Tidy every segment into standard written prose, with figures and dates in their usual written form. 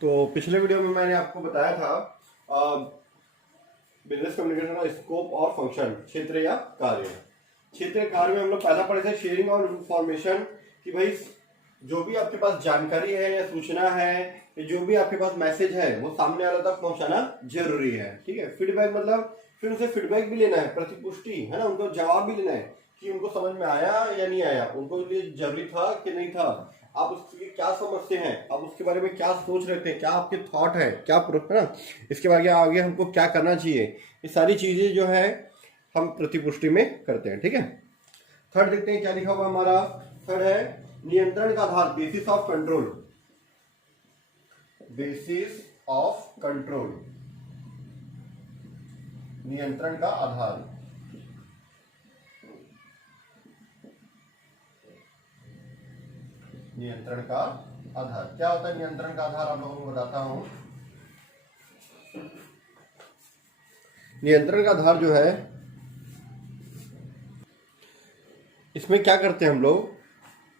तो पिछले वीडियो में मैंने आपको बताया था बिजनेस कम्युनिकेशन का स्कोप और फंक्शन, क्षेत्र या कार्य। क्षेत्र या कार्य में हम लोग पहला पढ़े थे शेयरिंग और इंफॉर्मेशन, कि भाई जो भी आपके पास जानकारी है या सूचना है या जो भी आपके पास मैसेज है वो सामने वाले तक पहुंचाना जरूरी है। ठीक है, फीडबैक मतलब फिर उनसे फीडबैक भी लेना है, प्रतिपुष्टि है ना, उनको जवाब भी लेना है कि उनको समझ में आया या नहीं आया, उनको लिए जरूरी था कि नहीं था, आप उसके क्या समझते हैं, आप उसके बारे में क्या सोच रहे थे, क्या आपके थॉट है, क्या है ना, इसके आगे आगे हमको क्या करना चाहिए, ये सारी चीजें जो है हम प्रतिपुष्टि में करते हैं। ठीक है, थर्ड देखते हैं क्या लिखा हुआ हमारा। थर्ड है नियंत्रण का आधार, basis of control. Basis of control, नियंत्रण का आधार। नियंत्रण का आधार क्या होता है? नियंत्रण का आधार आप लोगों को बताता हूं। नियंत्रण का आधार जो है, इसमें क्या करते हैं हम लोग,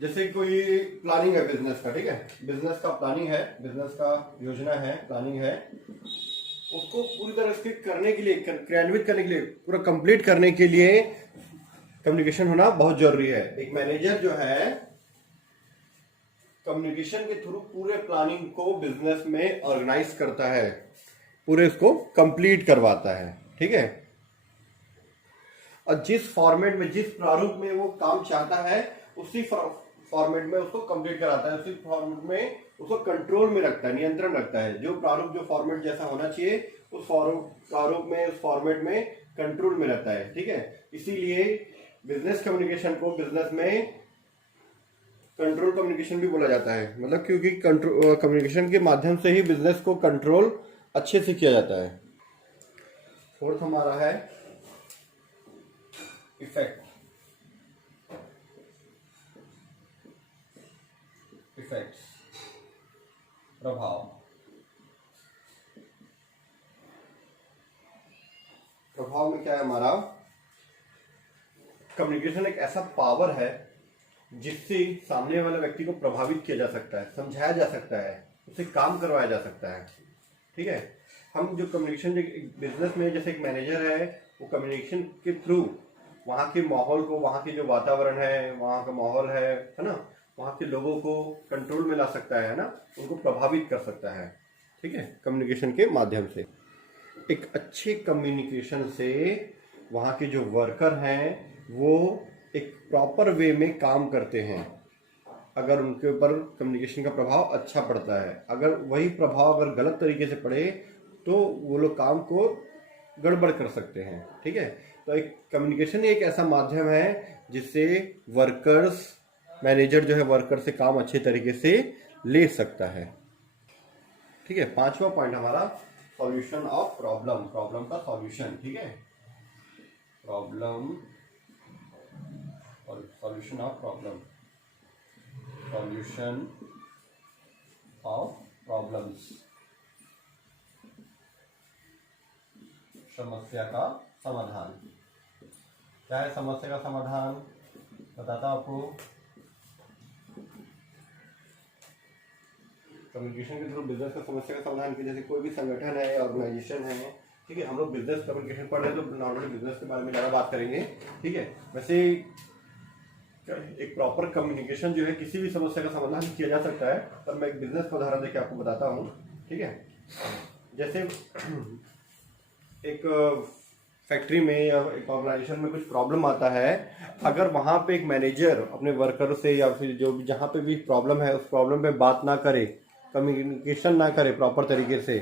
जैसे कोई प्लानिंग है बिजनेस का, ठीक है, बिजनेस का प्लानिंग है, बिजनेस का योजना है, प्लानिंग है, उसको पूरी तरह से करने के लिए, क्रियान्वित करने के लिए, पूरा कंप्लीट करने के लिए कम्युनिकेशन होना बहुत जरूरी है। एक मैनेजर जो है कम्युनिकेशन के थ्रू पूरे प्लानिंग को बिजनेस में ऑर्गेनाइज करता है, पूरे इसको कंप्लीट करवाता है। ठीक है, और जिस फॉर्मेट में, जिस प्रारूप में वो काम चाहता है उसी फॉर्मेट में उसको कंप्लीट कराता है, उसी फॉर्मेट में उसको कंट्रोल में रखता है, नियंत्रण रखता है। जो प्रारूप, जो फॉर्मेट जैसा होना चाहिए उस प्रारूप में, उस फॉर्मेट में कंट्रोल में रहता है। ठीक है, इसीलिए बिजनेस कम्युनिकेशन को बिजनेस में कंट्रोल कम्युनिकेशन भी बोला जाता है, मतलब क्योंकि कंट्रोल कम्युनिकेशन के माध्यम से ही बिजनेस को कंट्रोल अच्छे से किया जाता है। फोर्थ हमारा है इफेक्ट। इफेक्ट्स, प्रभाव। प्रभाव में क्या है हमारा, कम्युनिकेशन एक ऐसा पावर है जिससे सामने वाले व्यक्ति को प्रभावित किया जा सकता है, समझाया जा सकता है, उससे काम करवाया जा सकता है। ठीक है, हम जो कम्युनिकेशन, बिजनेस में जैसे एक मैनेजर है, वो कम्युनिकेशन के थ्रू वहाँ के माहौल को, वहाँ के जो वातावरण है, वहाँ का माहौल है ना, वहाँ के लोगों को कंट्रोल में ला सकता है ना, उनको प्रभावित कर सकता है। ठीक है, कम्युनिकेशन के माध्यम से। एक अच्छे कम्युनिकेशन से वहाँ के जो वर्कर हैं वो एक प्रॉपर वे में काम करते हैं, अगर उनके ऊपर कम्युनिकेशन का प्रभाव अच्छा पड़ता है। अगर वही प्रभाव अगर गलत तरीके से पड़े तो वो लोग काम को गड़बड़ कर सकते हैं। ठीक है, तो एक कम्युनिकेशन एक ऐसा माध्यम है जिससे वर्कर्स, मैनेजर जो है वर्कर से काम अच्छे तरीके से ले सकता है। ठीक है, पांचवा पॉइंट हमारा सॉल्यूशन ऑफ प्रॉब्लम, प्रॉब्लम का सॉल्यूशन। ठीक है, प्रॉब्लम और solution of problem, solution of problems, समस्या का समाधान। क्या है समस्या का समाधान? बताता हूं आपको। कम्युनिकेशन के थ्रू बिजनेस का समस्या का समाधान की, जैसे कोई भी संगठन है, ऑर्गेनाइजेशन है, ठीक है, हम लोग बिजनेस कम्युनिकेशन पढ़ रहे हैं तो नॉर्मली बिजनेस के बारे में ज़्यादा बात करेंगे। ठीक है, वैसे एक प्रॉपर कम्युनिकेशन जो है किसी भी समस्या का समाधान किया जा सकता है, पर मैं एक बिजनेस का उदाहरण देकर आपको बताता हूँ। ठीक है, जैसे एक फैक्ट्री में या एक ऑर्गेनाइजेशन में कुछ प्रॉब्लम आता है, अगर वहाँ पे एक मैनेजर अपने वर्कर से या फिर जो जहाँ पे भी प्रॉब्लम है उस प्रॉब्लम पे बात ना करे, कम्युनिकेशन ना करे प्रॉपर तरीके से,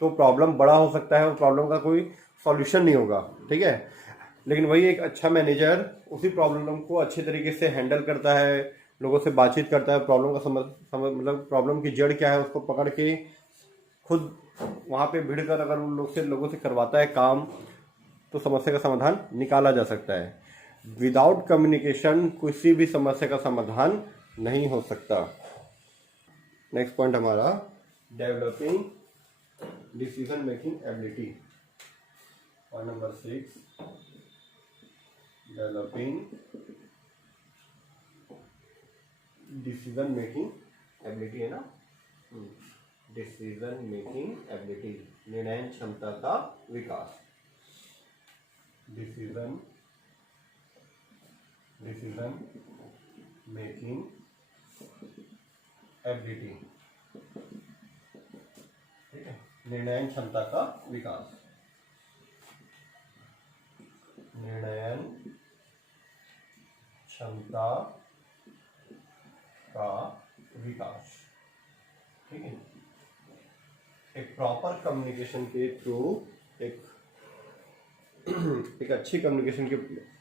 तो प्रॉब्लम बड़ा हो सकता है, उस प्रॉब्लम का कोई सॉल्यूशन नहीं होगा। ठीक है, लेकिन वही एक अच्छा मैनेजर उसी प्रॉब्लम को अच्छे तरीके से हैंडल करता है, लोगों से बातचीत करता है, प्रॉब्लम का मतलब प्रॉब्लम की जड़ क्या है उसको पकड़ के खुद वहाँ पे भिड़ कर अगर उन लोगों से करवाता है काम, तो समस्या का समाधान निकाला जा सकता है। विदाउट कम्युनिकेशन किसी भी समस्या का समाधान नहीं हो सकता। नेक्स्ट पॉइंट हमारा developing decision making ability, point number 6, developing decision making ability है ना, डिसीजन मेकिंग एबिलिटी, निर्णय क्षमता का विकास। डिसीजन मेकिंग एबिलिटी, ठीक है, निर्णय क्षमता का विकास। निर्णय क्षमता का विकास, ठीक है। एक प्रॉपर कम्युनिकेशन के थ्रू, एक अच्छी कम्युनिकेशन के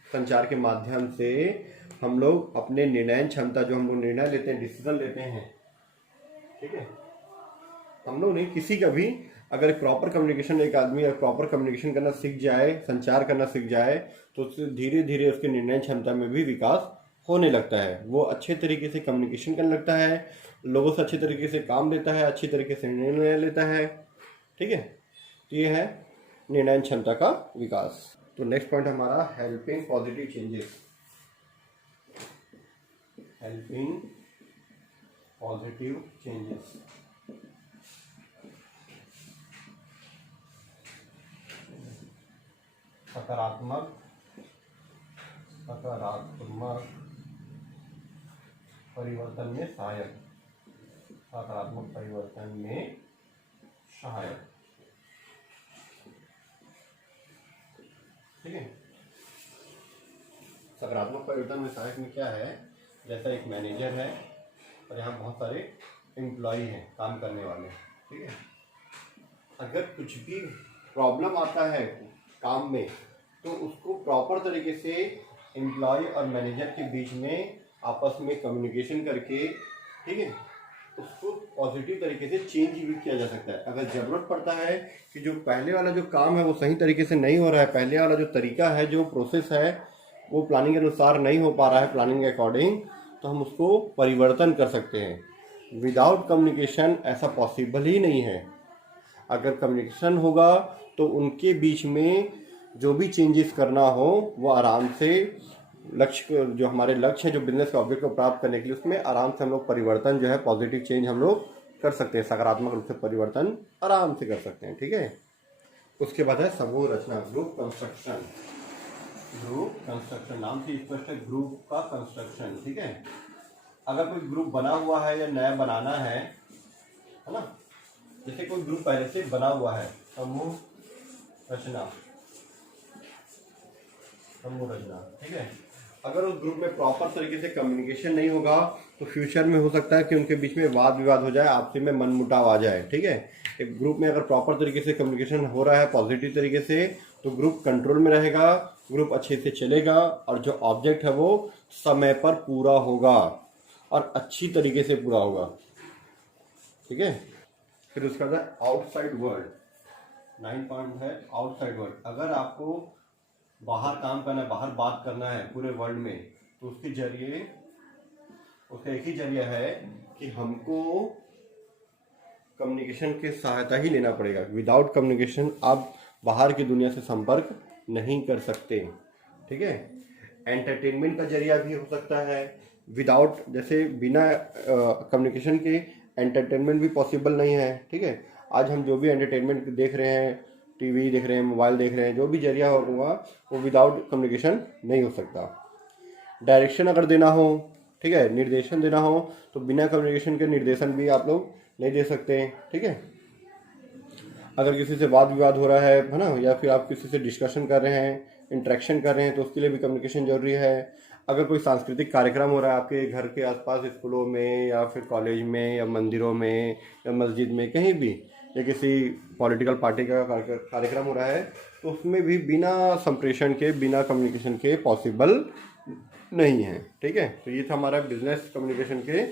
संचार के माध्यम से हम लोग अपने निर्णय क्षमता, जो हम लोग निर्णय लेते हैं, डिसीजन लेते हैं, ठीक है, हम लोग नहीं, किसी का भी अगर प्रॉपर कम्युनिकेशन, एक आदमी अगर प्रॉपर कम्युनिकेशन करना सीख जाए, संचार करना सीख जाए, तो उससे धीरे धीरे उसके निर्णय क्षमता में भी विकास होने लगता है। वो अच्छे तरीके से कम्युनिकेशन करने लगता है, लोगों से अच्छे तरीके से काम लेता है, अच्छी तरीके से निर्णय लेता है, ठीक है। तो ये है निर्णय क्षमता का विकास। तो नेक्स्ट पॉइंट हमारा helping positive changes. Helping positive changes, सकारात्मक परिवर्तन में सहायक, सकारात्मक परिवर्तन में सहायक, ठीक है। सकारात्मक परिवर्तन में सहायक में क्या है, जैसा एक मैनेजर है और यहाँ बहुत सारे एम्प्लॉय हैं, काम करने वाले, ठीक है। अगर कुछ भी प्रॉब्लम आता है काम में, तो उसको प्रॉपर तरीके से एम्प्लॉय और मैनेजर के बीच में आपस में कम्युनिकेशन करके, ठीक है, उसको पॉजिटिव तरीके से चेंज भी किया जा सकता है। अगर ज़रूरत पड़ता है कि जो पहले वाला जो काम है वो सही तरीके से नहीं हो रहा है, पहले वाला जो तरीका है, जो प्रोसेस है, वो प्लानिंग के अनुसार नहीं हो पा रहा है, प्लानिंग के अकॉर्डिंग, तो हम उसको परिवर्तन कर सकते हैं। विदाउट कम्युनिकेशन ऐसा पॉसिबल ही नहीं है। अगर कम्युनिकेशन होगा तो उनके बीच में जो भी चेंजेस करना हो वो आराम से लक्ष्य, जो हमारे लक्ष्य है, जो बिजनेस के ऑब्जेक्ट को प्राप्त करने के लिए, उसमें आराम से हम लोग परिवर्तन जो है, पॉजिटिव चेंज हम लोग कर सकते हैं, सकारात्मक रूप से परिवर्तन आराम से कर सकते हैं, ठीक है। उसके बाद है समूह रचना, ग्रुप कंस्ट्रक्शन। ग्रुप कंस्ट्रक्शन नाम से स्पष्ट है, ग्रुप का कंस्ट्रक्शन, ठीक है। अगर कोई ग्रुप बना हुआ है या नया बनाना है ना, जैसे कोई ग्रुप पहले से बना हुआ है, समूह रचना, ठीक है। अगर उस ग्रुप में प्रॉपर तरीके से कम्युनिकेशन नहीं होगा तो फ्यूचर में हो सकता है कि उनके बीच में वाद विवाद हो जाए, आपसी में मनमुटाव आ जाए, ठीक है। एक ग्रुप में अगर प्रॉपर तरीके से कम्युनिकेशन हो रहा है पॉजिटिव तरीके से, तो ग्रुप कंट्रोल में रहेगा, ग्रुप अच्छे से चलेगा और जो ऑब्जेक्ट है वो समय पर पूरा होगा और अच्छी तरीके से पूरा होगा, ठीक है। फिर उसका बाद आउटसाइड वर्ल्ड, 9 पॉइंट है आउटसाइड वर्ल्ड। अगर आपको बाहर काम करना है, बाहर बात करना है पूरे वर्ल्ड में, तो उसके जरिए, उसका एक ही जरिया है कि हमको कम्युनिकेशन की सहायता ही लेना पड़ेगा। विदाउट कम्युनिकेशन आप बाहर की दुनिया से संपर्क नहीं कर सकते, ठीक है। एंटरटेनमेंट का जरिया भी हो सकता है, विदाउट, जैसे बिना कम्युनिकेशन के एंटरटेनमेंट भी पॉसिबल नहीं है, ठीक है। आज हम जो भी एंटरटेनमेंट देख रहे हैं, टीवी देख रहे हैं, मोबाइल देख रहे हैं, जो भी जरिया होगा वो विदाउट कम्युनिकेशन नहीं हो सकता। डायरेक्शन अगर देना हो, ठीक है, निर्देशन देना हो, तो बिना कम्युनिकेशन के निर्देशन भी आप लोग नहीं दे सकते, ठीक है। अगर किसी से वाद विवाद हो रहा है ना, या फिर आप किसी से डिस्कशन कर रहे हैं, इंटरेक्शन कर रहे हैं, तो उसके लिए भी कम्युनिकेशन जरूरी है। अगर कोई सांस्कृतिक कार्यक्रम हो रहा है आपके घर के आसपास, स्कूलों में या फिर कॉलेज में या मंदिरों में या मस्जिद में, कहीं भी, या किसी पॉलिटिकल पार्टी का कार्यक्रम हो रहा है, तो उसमें भी बिना संप्रेषण के, बिना कम्युनिकेशन के पॉसिबल नहीं है, ठीक है। तो ये था हमारा बिजनेस कम्युनिकेशन के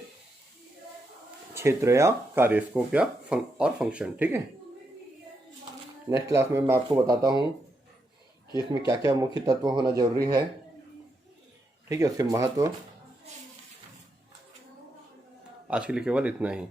क्षेत्र या कार्य स्कोप या और फंक्शन, ठीक है। नेक्स्ट क्लास में मैं आपको बताता हूँ कि इसमें क्या क्या मुख्य तत्व होना जरूरी है, ठीक है, उसके महत्व। आज के लिए केवल इतना ही।